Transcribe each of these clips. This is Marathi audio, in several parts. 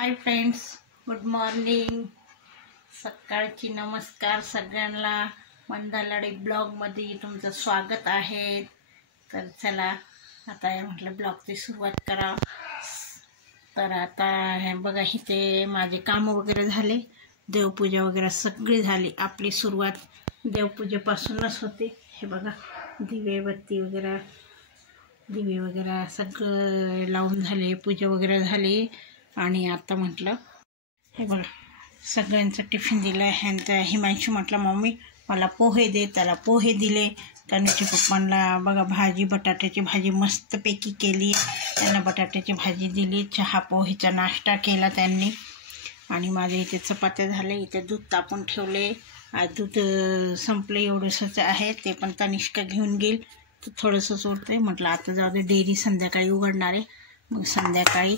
Hi friends, good morning. सकाळची नमस्कार सगळ्यांना. मंदा लाडे ब्लॉगमध्ये तुमचं स्वागत आहे. तर चला आता म्हटलं ब्लॉगची सुरुवात करा. तर आता हे बघा, इथे माझे काम वगैरे झाले, देवपूजा वगैरे सगळी झाली. आपली सुरुवात देवपूजेपासूनच होते. हे बघा, दिवे बत्ती वगैरे दिवे वगैरे सगळं लावून झाले, पूजा वगैरे झाली. आणि आता म्हटलं हे बघा, सगळ्यांचं टिफिन दिलं. ह्यांचा हिमांशू म्हटलं मम्मी मला पोहे दे, त्याला पोहे दिले. तनुच्या पप्पांना बघा भाजी, बटाट्याची भाजी मस्तपैकी केली, त्यांना बटाट्याची भाजी दिली. चहा पोहेचा नाश्ता केला त्यांनी. आणि माझे इथे चपात्या झाले, इथे दूध तापून ठेवले. आज दूध संपले, एवढंसंच आहे, ते पण तनिष्का घेऊन गेईल. तर थोडंसंच उरते, म्हटलं आता जाऊ दे, डेअरी संध्याकाळी उघडणार आहे, मग संध्याकाळी.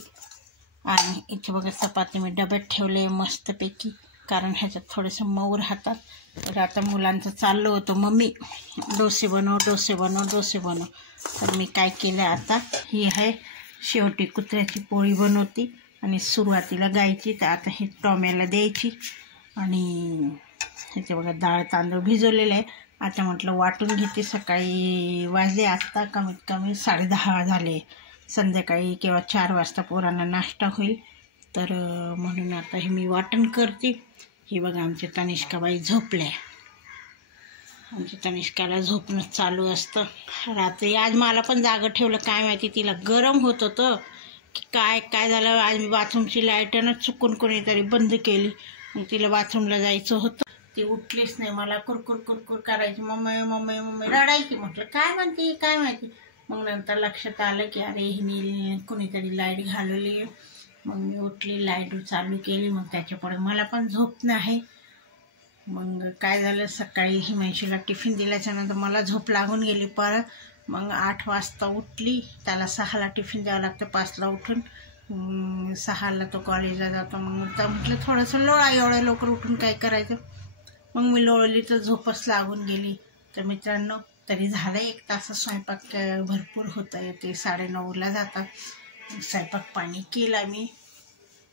आणि इथे बघा चपाती मी डब्यात ठेवले मस्तपैकी, कारण ह्याच्यात थोडंसं मऊ राहतात. तर आता मुलांचं चाललं होतं मम्मी डोसे बनव, डोसे बनव, डोसे बनव. तर मी काय केलं, आता ही आहे शेवटी कुत्र्याची पोळी बनवती आणि सुरुवातीला गायची. तर आता हे टोम्याला द्यायची. आणि ह्याचे बघा डाळ तांदूळ भिजवलेले आहे. आता म्हटलं वाटून घेते. सकाळी वाजले आत्ता कमीत कमी 10:30 झाले. संध्याकाळी किंवा 4 वाजता पोरांना नाश्ता होईल. तर म्हणून आता हे मी वाटण करते. हे बघा, आमच्या तनिष्काबाई झोपल्या. आमच्या तनिष्काला झोपणं चालू असतं रात्री. आज मला पण जागं ठेवलं, काय माहिती तिला गरम होत होतं की काय झालं. आज मी बाथरूमची लाईटनं चुकून कोणीतरी बंद केली. मग तिला बाथरूमला जायचं होतं, ती उठलीच नाही. मला कुरकुर कुरकुर करायची, मम्मी मम्मी मम्मी रडायची. म्हटलं काय म्हणते काय माहिती. मग नंतर लक्षात आलं की अरे हिने कोणीतरी लाईट घालवली. मग मी उठली, लाईट चालू केली. मग त्याच्यापुढे मला पण झोप नाही. मग काय झालं, सकाळी हिमांशूला टिफिन दिल्याच्यानंतर मला झोप लागून गेली परत. मग 8 वाजता उठली. त्याला 6ला टिफिन द्यावं लागतं, 5ला उठून 6ला तो कॉलेजला जातो. मग तर म्हटलं थोडंसं लोळा, एवढं लवकर उठून काय करायचं. मग मी लोळली तर झोपच लागून गेली. तर मित्रांनो, तरी झालं 1 तास स्वयंपाक भरपूर होतं आहे. ते 9:30ला जातात. स्वयंपाक पाणी केला मी.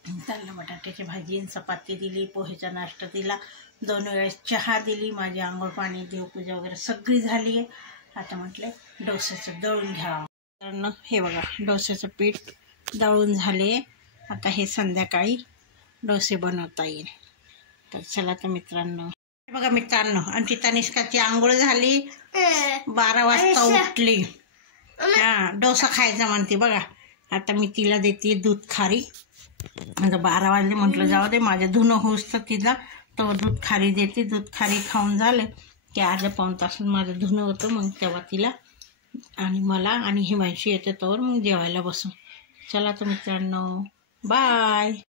त्यांना बटाट्याची भाजी चपाती दिली, पोहेचा नाश्ता दिला, 2 वेळेस चहा दिली. माझी आंघोळ पाणी देवपूजा वगैरे सगळी झाली आहे. आता म्हटलं डोस्याचं दळून घ्यावं. तर हे बघा, डोस्याचं पीठ दळून झाले. आता हे संध्याकाळी डोसे बनवता येईल. तर चला तर मित्रांनो, बघा मित्रांनो, आमची तनिष्काची आंघोळ झाली. 12 वाजता उठली. डोसा खायचा म्हणते बघा. आता मी तिला देते दूध खारी. आता 12 वाजले, म्हटलं जाऊ दे, माझं धुणं होऊस तर तिला तो दूध खारी देते. दूध खारी खाऊन झालं की अर्धा पाऊण तासून माझं धुणं होतं. मग तेव्हा तिला आणि मला आणि हिमांशी येते तोवर मग जेवायला बसू. चला तर मित्रांनो, बाय.